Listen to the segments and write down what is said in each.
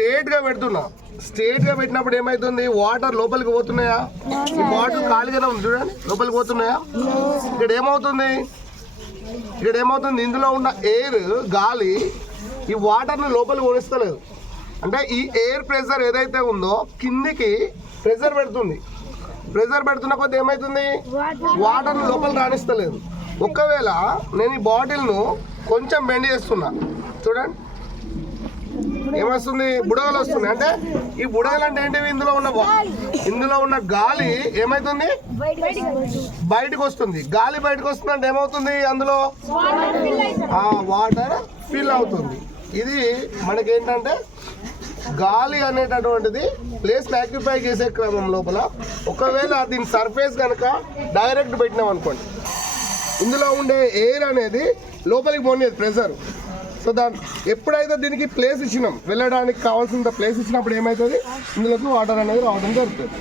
స్ట్రేట్గా పెడుతున్నా. స్ట్రేట్గా పెట్టినప్పుడు ఏమవుతుంది, వాటర్ లోపలికి పోతున్నాయా? ఈ బాటిల్ ఖాళీగానే ఉంది చూడండి, లోపలికి పోతున్నాయా? ఇక్కడ ఏమవుతుంది, ఇందులో ఉన్న ఎయిర్ గాలి ఈ వాటర్ని లోపలికి పోనిస్తలేదు. అంటే ఈ ఎయిర్ ప్రెషర్ ఏదైతే ఉందో కిందికి ప్రెషర్ పెడుతుంది. ప్రెషర్ పెడుతున్న కొద్ది ఏమవుతుంది, వాటర్ని లోపలికి రాణిస్తలేదు. ఒకవేళ నేను ఈ బాటిల్ను కొంచెం బెండ్ చేస్తున్నా చూడండి, ఏమొస్తుంది, బుడగలు వస్తుంది. అంటే ఈ బుడగలు అంటే ఏంటివి, ఇందులో ఉన్న గాలి ఏమవుతుంది, బయటకు వస్తుంది. గాలి బయటకు వస్తుంది అంటే ఏమవుతుంది, అందులో వాటర్ ఫిల్ అవుతుంది. ఇది మనకేంటంటే గాలి అనేటటువంటిది ప్లేస్ ఆక్యుపై చేసే క్రమం లోపల ఒకవేళ దీని సర్ఫేస్ కనుక డైరెక్ట్ పెట్టినాం అనుకోండి, ఇందులో ఉండే ఎయిర్ అనేది లోపలికి పోనేది ప్రెషర్. సో ఎప్పుడైతే దీనికి ప్లేస్ ఇచ్చినాం, వెళ్ళడానికి కావాల్సినంత ప్లేస్ ఇచ్చినప్పుడు ఏమవుతుంది, ఇందులోకి వాటర్ అనేది రావడం జరుగుతుంది.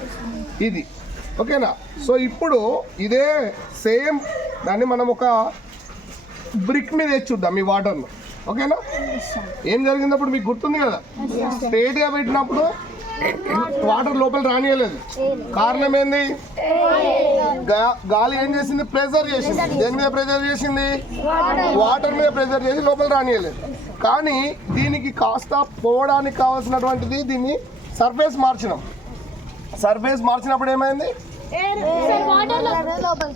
ఇది ఓకేనా. సో ఇప్పుడు ఇదే సేమ్ దాన్ని మనం ఒక బ్రిక్ మీద వేసి చూద్దాం ఈ వాటర్ను. ఓకేనా. ఏం జరిగినప్పుడు మీకు గుర్తుంది కదా, స్ట్రేట్గా పెట్టినప్పుడు వాటర్ లోపల రానియలేదు. కారణం ఏంది, గాలి ఏం చేసింది, ప్రెషర్ చేసింది. దేని మీద ప్రెషర్ చేసింది, వాటర్ మీద ప్రెషర్ చేసి లోపల రానియలేదు. కానీ దీనికి కాస్త పోవడానికి కావాల్సినటువంటిది దీన్ని సర్ఫేస్ మార్చినాం. సర్ఫేస్ మార్చినప్పుడు ఏమైంది,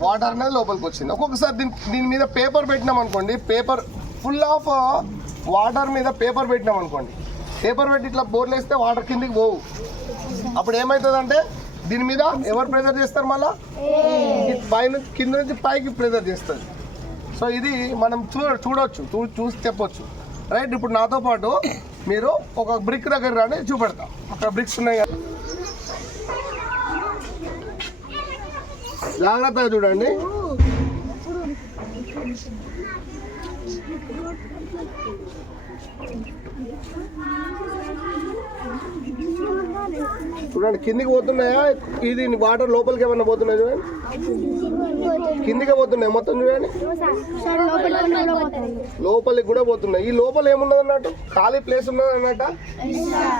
వాటర్ అనేది లోపలికి వచ్చింది. ఒక్కొక్కసారి దీని మీద పేపర్ పెట్టినాం అనుకోండి, పేపర్ ఫుల్ ఆఫ్ వాటర్ మీద పేపర్ పెట్టినాం అనుకోండి, పేపర్ పెట్టి ఇట్లా బోర్లు వేస్తే వాటర్ కిందికి పోవు. అప్పుడు ఏమవుతుంది అంటే దీని మీద ఎవరు ప్రెజర్ చేస్తారు, మళ్ళీ పైన కింద నుంచి పైకి ప్రెజర్ చేస్తుంది. సో ఇది మనం చూసి చెప్పొచ్చు. రైట్. ఇప్పుడు నాతో పాటు మీరు ఒక బ్రిక్ దగ్గర రాని చూపెడతాం. అక్కడ బ్రిక్స్ ఉన్నాయి కదా, జాగ్రత్తగా చూడండి. చూడండి, కిందికి పోతున్నాయా, ఇది వాటర్ లోపలికి ఏమన్నా పోతున్నాయి చూడండి, కిందికి పోతున్నాయి మొత్తం చూడండి, లోపలికి కూడా పోతున్నాయి. ఈ లోపల ఏమున్నది అన్నట్టు, ఖాళీ ప్లేస్ ఉన్నది అన్నట్ట,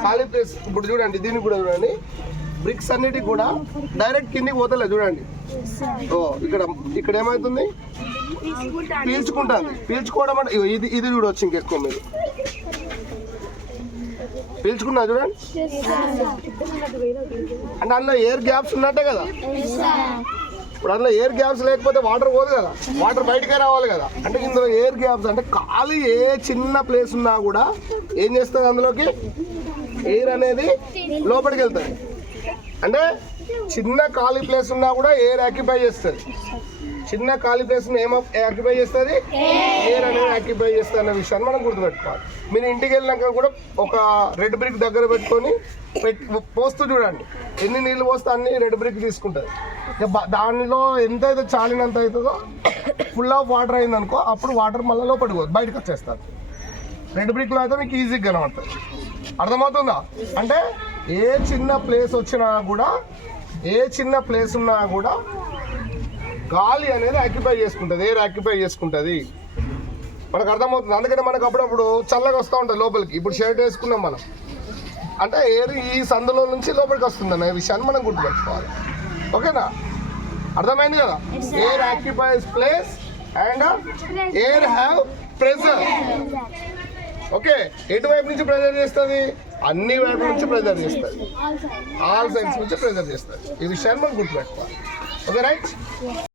ఖాళీ ప్లేస్. ఇప్పుడు చూడండి, దీనికి కూడా చూడండి, బ్రిక్స్ అన్నిటికి కూడా డైరెక్ట్ కిందికి పోతలేదు చూడండి. ఇక్కడ ఏమవుతుంది, పీల్చుకోవడం అంటే ఇది చూడవచ్చు. ఇంకెక్కువ మీరు పీల్చుకున్నా చూడండి, అంటే అందులో ఎయిర్ గ్యాప్స్ ఉన్నట్టే కదా. ఇప్పుడు అందులో ఎయిర్ గ్యాప్స్ లేకపోతే వాటర్ పోదు కదా, వాటర్ బయటకే రావాలి కదా. అంటే ఇందులో ఎయిర్ గ్యాప్స్ అంటే ఖాళీ ఏ చిన్న ప్లేస్ ఉన్నా కూడా ఏం చేస్తుంది, అందులోకి ఎయిర్ అనేది లోపలికి వెళ్తుంది. అంటే చిన్న ఖాళీ ప్లేస్ ఉన్నా కూడా ఎయిర్ ఆక్యుపై చేస్తుంది. చిన్న ఖాళీ ప్లేస్ ఆక్యుపై చేస్తుంది, ఎయిర్ అనేది ఆక్యుపై చేస్తుంది అనే విషయాన్ని మనం గుర్తుపెట్టుకోవాలి. మీరు ఇంటికి వెళ్ళినాక కూడా ఒక రెడ్ బ్రిక్ దగ్గర పెట్టుకొని పోస్తూ చూడండి, ఎన్ని నీళ్ళు పోస్తే అన్ని రెడ్ బ్రిక్ తీసుకుంటుంది. దానిలో ఎంత అయితే చాలినంత అవుతుందో ఫుల్ ఆఫ్ వాటర్ అయిందనుకో, అప్పుడు వాటర్ మళ్ళీ లోపలికి పోదు, బయటకు వచ్చేస్తారు. రెడ్ బ్రిక్లో అయితే మీకు ఈజీగా కనబడుతుంది. అర్థమవుతుందా? అంటే ఏ చిన్న ప్లేస్ వచ్చినా కూడా, ఏ చిన్న ప్లేస్ ఉన్నా కూడా గాలి అనేది ఆక్యుపై చేసుకుంటుంది, ఎయిర్ ఆక్యుపై చేసుకుంటుంది. మనకు అర్థమవుతుంది. అందుకని మనకు అప్పుడప్పుడు చల్లగా వస్తూ ఉంటుంది లోపలికి. ఇప్పుడు షర్ట్ వేసుకున్నాం మనం, అంటే ఎయిర్ ఈ సందులో నుంచి లోపలికి వస్తుంది అనే విషయాన్ని మనం గుర్తుపెట్టుకోవాలి. ఓకేనా, అర్థమైంది కదా. Air occupies place and air have pressure. Okay, ఎటువైపు నుంచి ప్రెజర్ చేస్తుంది, అన్ని వైపు నుంచి ప్రెజర్ చేస్తుంది, ఆల్ సైడ్స్ నుంచి ప్రెజర్ చేస్తుంది. ఈ విషయాన్ని మనం గుర్తుపెట్టుకోవాలి. Okay, right.